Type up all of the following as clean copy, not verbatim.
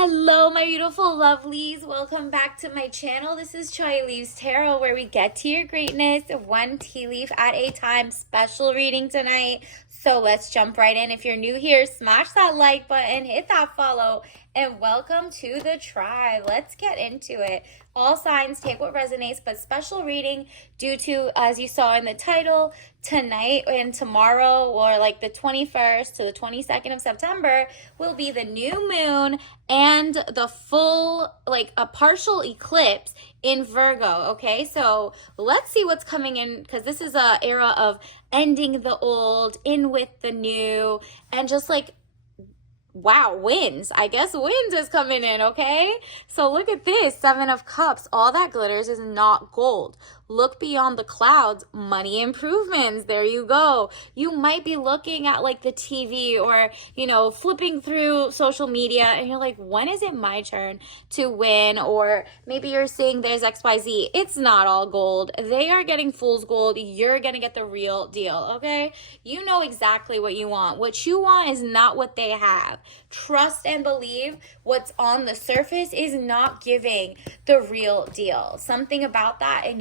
Hello, my beautiful lovelies. Welcome back to my channel. This is Chai Leaves Tarot, where we get to your greatness one tea leaf at a time. Special reading tonight. So let's jump right in. If you're new here, smash that like button, hit that follow, and welcome to the tribe. Let's get into it. All signs, take what resonates, but special reading due to, as you saw in the title, tonight and tomorrow, or like the 21st to the 22nd of September, will be the new moon and the full, like a partial eclipse in Virgo. Okay, so let's see what's coming in, because this is a era of ending the old, in with the new, and just like, wow, winds. I guess winds is coming in, okay? So look at this, Seven of Cups. All that glitters is not gold. Look beyond the clouds, money improvements. There you go. You might be looking at like the TV or, flipping through social media and you're like, when is it my turn to win? Or maybe you're seeing there's XYZ. It's not all gold. They are getting fool's gold. You're going to get the real deal, okay? You know exactly what you want. What you want is not what they have. Trust and believe what's on the surface is not giving the real deal. Something about that, and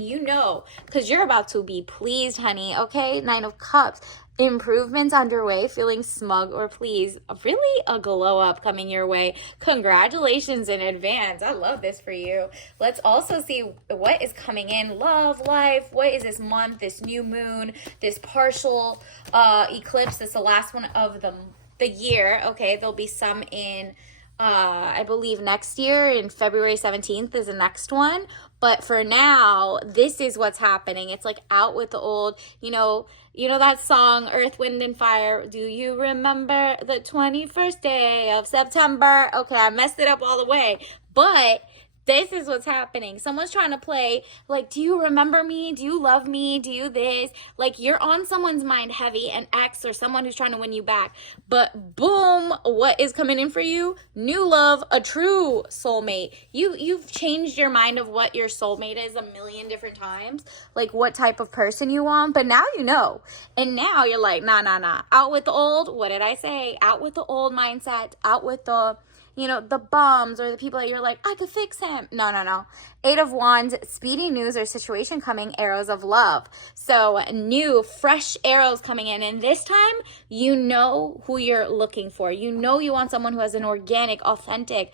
because you're about to be pleased, honey, okay? Nine of Cups. Improvements underway, feeling smug or pleased. Really a glow up coming your way. Congratulations in advance. I love this for you. Let's also see what is coming in. Love, life. What is this month, this new moon, this partial eclipse? This is the last one of the year. Okay, there'll be some in I believe next year, in February 17th is the next one. But for now, this is what's happening. It's like out with the old, you know that song, Earth, Wind, and Fire. Do you remember the 21st day of September? Okay, I messed it up all the way. But this is what's happening. Someone's trying to play, like, do you remember me? Do you love me? Do you this? Like, you're on someone's mind heavy, an ex or someone who's trying to win you back. But boom, what is coming in for you? New love, a true soulmate. You've changed your mind of what your soulmate is a million different times, like what type of person you want. But now you know. And now you're like, nah. Out with the old. What did I say? Out with the old mindset. Out with the the bums or the people that you're like, I could fix him. No. Eight of Wands, speedy news or situation coming, arrows of love. So new, fresh arrows coming in. And this time, you know who you're looking for. You know you want someone who has an organic, authentic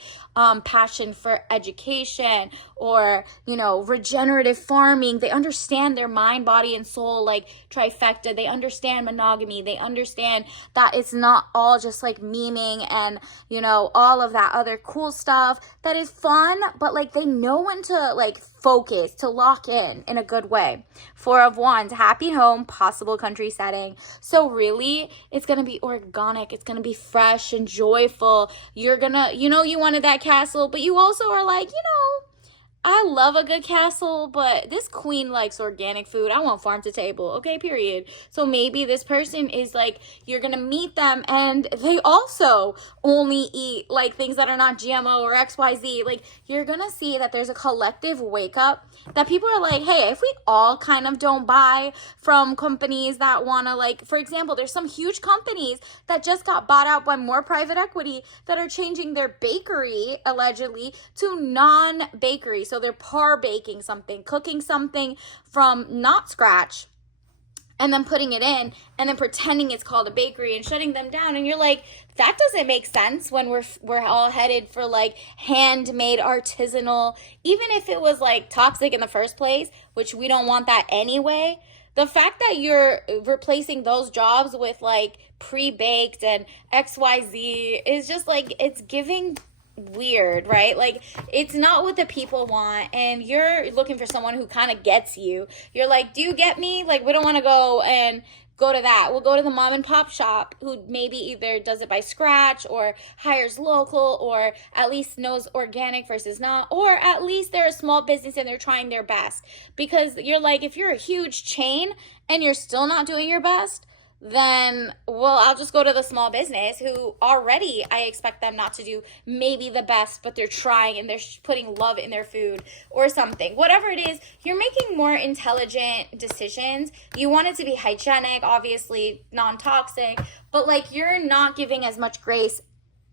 passion for education or, regenerative farming. They understand their mind, body, and soul, like trifecta. They understand monogamy. They understand that it's not all just like memeing and, all of that other cool stuff that is fun, but like they know when to like focus, to lock in a good way. Four of Wands, happy home, possible country setting. So really, it's going to be organic. It's going to be fresh and joyful. You're going to, you wanted that castle, but you also are like, I love a good castle, but this queen likes organic food. I want farm to table, okay, period. So maybe this person is like, you're going to meet them and they also only eat like things that are not GMO or XYZ. Like, you're going to see that there's a collective wake up that people are like, hey, if we all kind of don't buy from companies that want to, like, for example, there's some huge companies that just got bought out by more private equity that are changing their bakery, allegedly, to non-bakery. So they're par baking something, cooking something from not scratch, and then putting it in, and then pretending it's called a bakery and shutting them down. And you're like, that doesn't make sense when we're all headed for like handmade, artisanal, even if it was like toxic in the first place, which we don't want that anyway. The fact that you're replacing those jobs with like pre-baked and XYZ is just like, it's giving weird, right? Like, it's not what the people want, and you're looking for someone who kind of gets you. You're like, do you get me? Like, we don't want to go to that. We'll go to the mom and pop shop who maybe either does it by scratch or hires local, or at least knows organic versus not, or at least they're a small business and they're trying their best. Because you're like, if you're a huge chain and you're still not doing your best, then, well, I'll just go to the small business who already I expect them not to do maybe the best, but they're trying and they're putting love in their food or something. Whatever it is, you're making more intelligent decisions. You want it to be hygienic, obviously non-toxic, but like you're not giving as much grace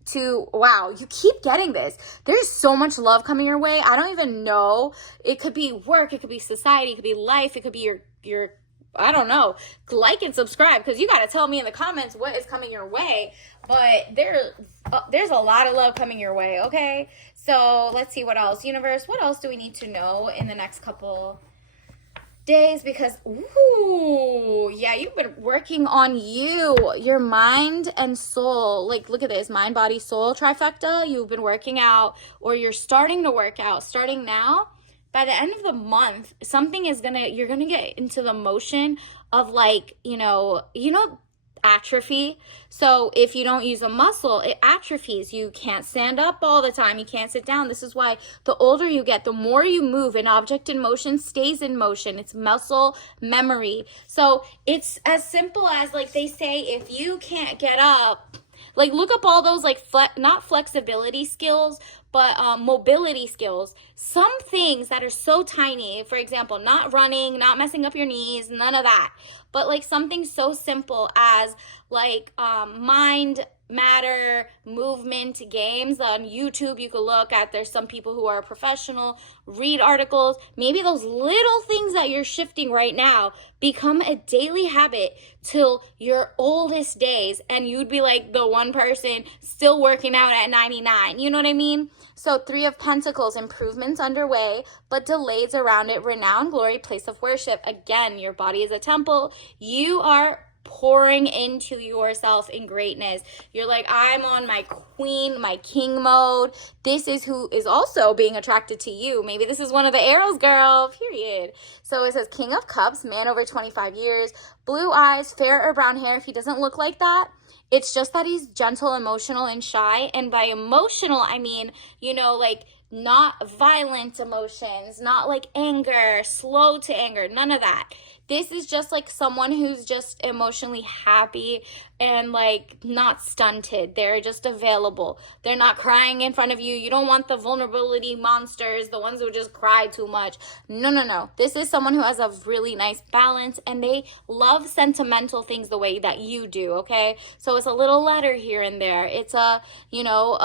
to, wow, you keep getting this. There's so much love coming your way. I don't even know. It could be work, it could be society, it could be life, it could be your I don't know. Like and subscribe, because you got to tell me in the comments what is coming your way. But there's a lot of love coming your way, okay? So let's see what else. Universe, what else do we need to know in the next couple days? Because, ooh, yeah, you've been working on your mind and soul. Like, look at this, mind, body, soul trifecta. You've been working out, or you're starting to work out, starting now. By the end of the month, something is you're gonna get into the motion of, like, atrophy. So if you don't use a muscle, it atrophies. You can't stand up all the time. You can't sit down. This is why the older you get, the more you move. An object in motion stays in motion. It's muscle memory. So it's as simple as, like, they say, if you can't get up, like, look up all those, like, not flexibility skills, but mobility skills. Some things that are so tiny, for example, not running, not messing up your knees, none of that. But, like, something so simple as, like, mind matter movement games on YouTube. You could look at, there's some people who are professional, read articles. Maybe those little things that you're shifting right now become a daily habit till your oldest days, and you'd be like the one person still working out at 99. You know what I mean? So 3 of Pentacles, improvements underway, but delays around it. Renown, glory, place of worship. Again, your body is a temple. You are pouring into yourself in greatness. You're like, I'm on my queen, my king mode. This is who is also being attracted to you. Maybe this is one of the arrows, girl, period. So it says King of Cups, man over 25 years, blue eyes, fair or brown hair. He doesn't look like that. It's just that he's gentle, emotional, and shy. And by emotional, I mean, like, not violent emotions, not like anger, slow to anger, none of that. This is just like someone who's just emotionally happy and, like, not stunted. They're just available. They're not crying in front of you. You don't want the vulnerability monsters, the ones who just cry too much. No. This is someone who has a really nice balance, and they love sentimental things the way that you do, okay? So it's a little letter here and there. It's a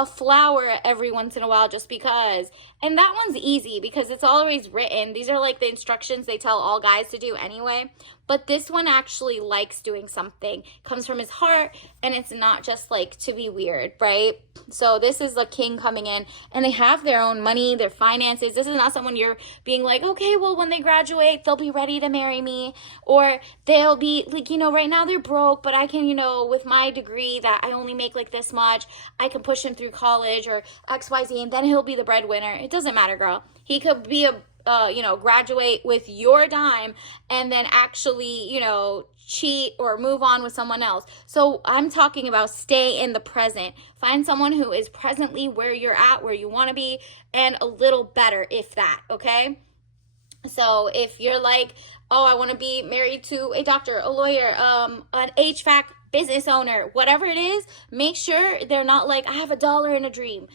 flower every once in a while just because. And that one's easy because it's always written. These are like the instructions they tell all guys to do anyway. But this one actually likes doing something. Comes from his heart, and it's not just, like, to be weird, right? So this is the king coming in, and they have their own money, their finances. This is not someone you're being like, okay, well, when they graduate, they'll be ready to marry me. Or they'll be, like, right now they're broke, but I can, with my degree that I only make, like, this much, I can push him through college or XYZ, and then he'll be the breadwinner. It doesn't matter, girl. He could be graduate with your dime and then actually, cheat or move on with someone else. So I'm talking about stay in the present. Find someone who is presently where you're at, where you want to be, and a little better, if that, okay? So if you're like, oh, I want to be married to a doctor, a lawyer, an HVAC business owner, whatever it is, make sure they're not like, I have $1 in a dream.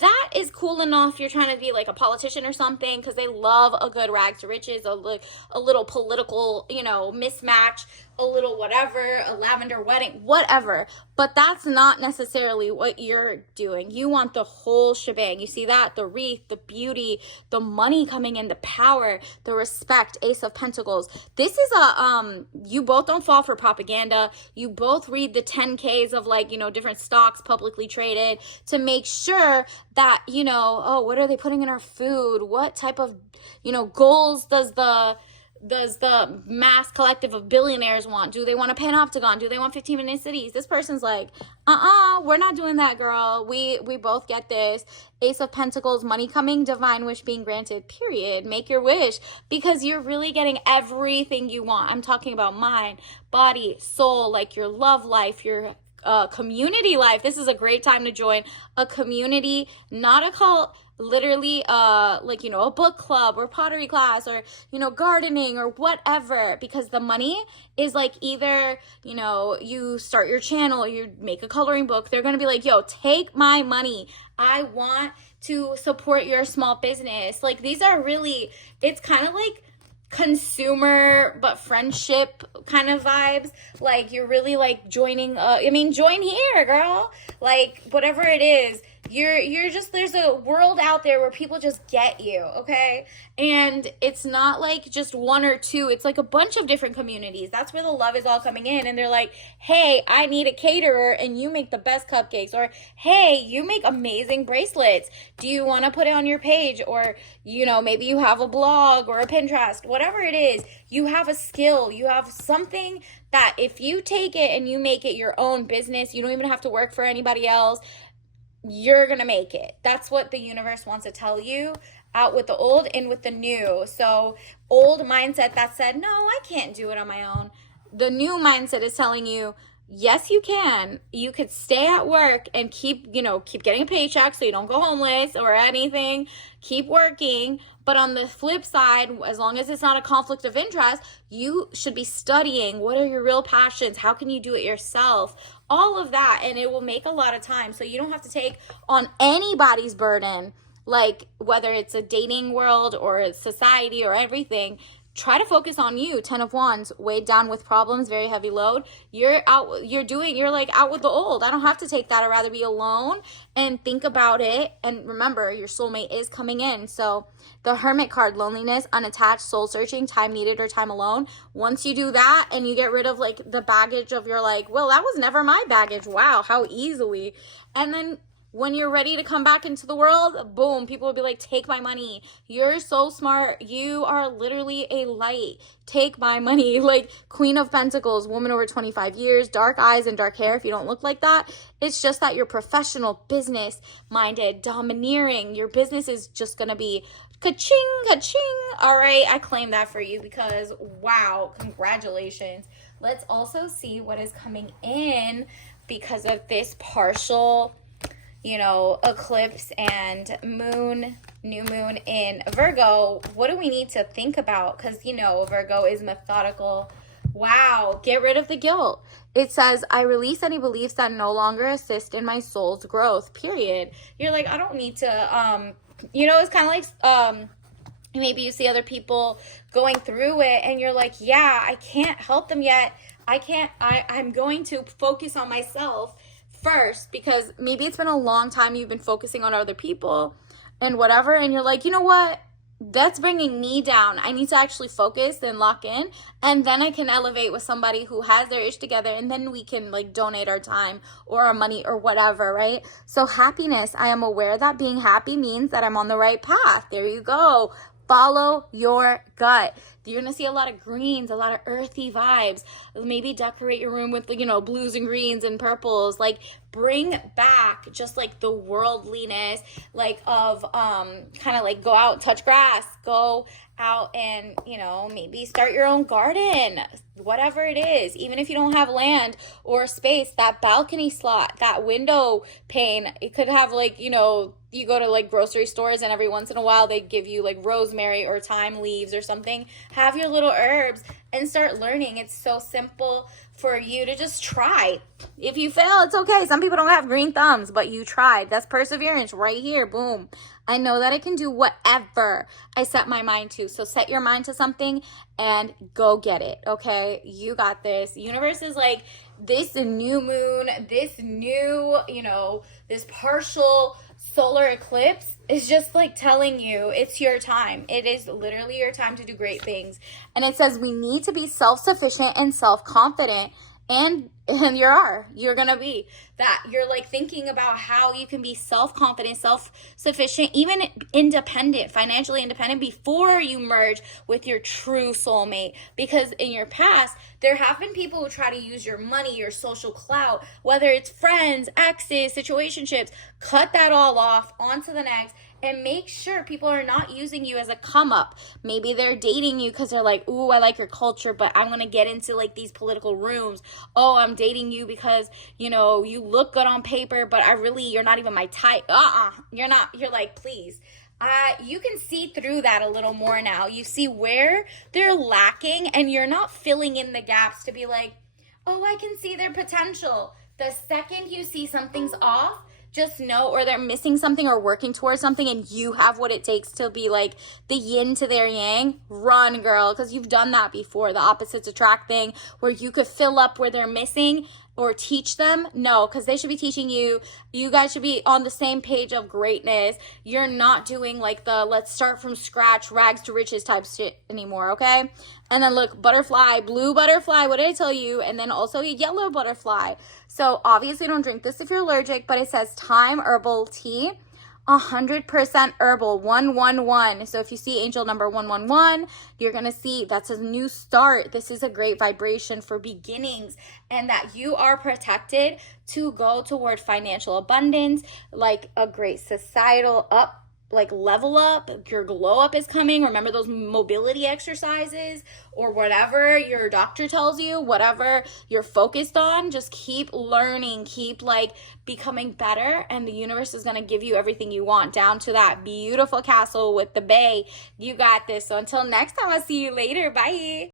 That is cool enough. You're trying to be like a politician or something, because they love a good rags to riches, a little political, mismatch, a little whatever, a lavender wedding, whatever. But that's not necessarily what you're doing. You want the whole shebang. You see that? The wreath, the beauty, the money coming in, the power, the respect, Ace of Pentacles. This is you both don't fall for propaganda. You both read the 10Ks of, like, different stocks publicly traded to make sure that, what are they putting in our food? What type of, goals does the mass collective of billionaires want? Do they want a panopticon? Do they want 15-minute cities? This person's like, we're not doing that, girl. We both get this. Ace of Pentacles, money coming, divine wish being granted, period. Make your wish, because you're really getting everything you want. I'm talking about mind, body, soul, like your love life, your community life. This is a great time to join a community, not a cult. Literally, a book club or pottery class or, gardening or whatever, because the money is like either, you start your channel, you make a coloring book. They're going to be like, yo, take my money. I want to support your small business. Like, these are really, it's kind of like consumer but friendship kind of vibes. Like you're really like joining join here, girl. Like whatever it is, you're just, there's a world out there where people just get you, okay? And it's not like just one or two, it's like a bunch of different communities. That's where the love is all coming in. And they're like, hey, I need a caterer and you make the best cupcakes, or hey, you make amazing bracelets, do you want to put it on your page? Or maybe you have a blog or a Pinterest, whatever it is, you have a skill, you have something that if you take it and you make it your own business, you don't even have to work for anybody else, you're gonna make it. That's what the universe wants to tell you, out with the old, in with the new. So old mindset that said, no, I can't do it on my own. The new mindset is telling you, yes, you can. You could stay at work and keep getting a paycheck so you don't go homeless or anything. Keep working. But on the flip side, as long as it's not a conflict of interest, you should be studying. What are your real passions? How can you do it yourself? All of that. And it will make a lot of time. So you don't have to take on anybody's burden, like whether it's a dating world or a society or everything. Try to focus on you. 10 of Wands, weighed down with problems, very heavy load. You're like out with the old. I don't have to take that. I'd rather be alone and think about it. And remember, your soulmate is coming in. So the Hermit card, loneliness, unattached, soul searching, time needed or time alone. Once you do that and you get rid of like the baggage of your like, well, that was never my baggage. Wow, how easily. And then when you're ready to come back into the world, boom, people will be like, take my money. You're so smart. You are literally a light. Take my money. Like Queen of Pentacles, woman over 25 years, dark eyes and dark hair. If you don't look like that, it's just that you're professional, business minded, domineering. Your business is just going to be ka-ching, ka-ching. All right, I claim that for you because, wow, congratulations. Let's also see what is coming in because of this partial eclipse and new moon in Virgo. What do we need to think about? Because, Virgo is methodical. Wow. Get rid of the guilt. It says, I release any beliefs that no longer assist in my soul's growth, period. You're like, I don't need to, it's kind of like, maybe you see other people going through it and you're like, yeah, I can't help them yet. I'm going to focus on myself first, because maybe it's been a long time you've been focusing on other people and whatever, and you're like, you know what, that's bringing me down. I need to actually focus and lock in, and then I can elevate with somebody who has their ish together, and then we can like donate our time or our money or whatever, right? So happiness, I am aware that being happy means that I'm on the right path. There you go. Follow your gut. You're going to see a lot of greens, a lot of earthy vibes. Maybe decorate your room with, blues and greens and purples. Like, bring back just, like, the worldliness, like, of kind of, like, go out and touch grass. Go out and, maybe start your own garden. Whatever it is. Even if you don't have land or space, that balcony slot, that window pane, it could have, like, you go to like grocery stores and every once in a while they give you like rosemary or thyme leaves or something. Have your little herbs and start learning. It's so simple for you to just try. If you fail, it's okay. Some people don't have green thumbs, but you tried. That's perseverance right here. Boom. I know that I can do whatever I set my mind to. So set your mind to something and go get it. Okay. You got this. Universe is like, this new moon, this new, this partial solar eclipse is just like telling you it's your time. It is literally your time to do great things. And it says we need to be self-sufficient and self-confident. And you're gonna be that. You're like thinking about how you can be self-confident, self-sufficient, even independent, financially independent before you merge with your true soulmate. Because in your past, there have been people who try to use your money, your social clout, whether it's friends, exes, situationships. Cut that all off, on to the next. And make sure people are not using you as a come up. Maybe they're dating you because they're like, ooh, I like your culture, but I'm going to get into like these political rooms. Oh, I'm dating you because, you look good on paper, but you're not even my type. You're not. You're like, please. You can see through that a little more now. You see where they're lacking and you're not filling in the gaps to be like, oh, I can see their potential. The second you see something's off, just know, or they're missing something or working towards something, and you have what it takes to be like the yin to their yang, run, girl, because you've done that before, the opposites attract thing, where you could fill up where they're missing or teach them. No, because they should be teaching you. You guys should be on the same page of greatness. You're not doing like the let's start from scratch, rags to riches type shit anymore, okay? And then look, butterfly, blue butterfly, what did I tell you? And then also a yellow butterfly. So obviously don't drink this if you're allergic, but it says thyme herbal tea. 100% herbal, 111. So if you see angel number 111, you're going to see that's a new start. This is a great vibration for beginnings, and that you are protected to go toward financial abundance, like a great societal up, like level up. Your glow up is coming. Remember those mobility exercises or whatever your doctor tells you, whatever you're focused on, just keep learning, keep like becoming better, and the universe is going to give you everything you want, down to that beautiful castle with the bay. You got this. So until next time, I'll see you later. Bye.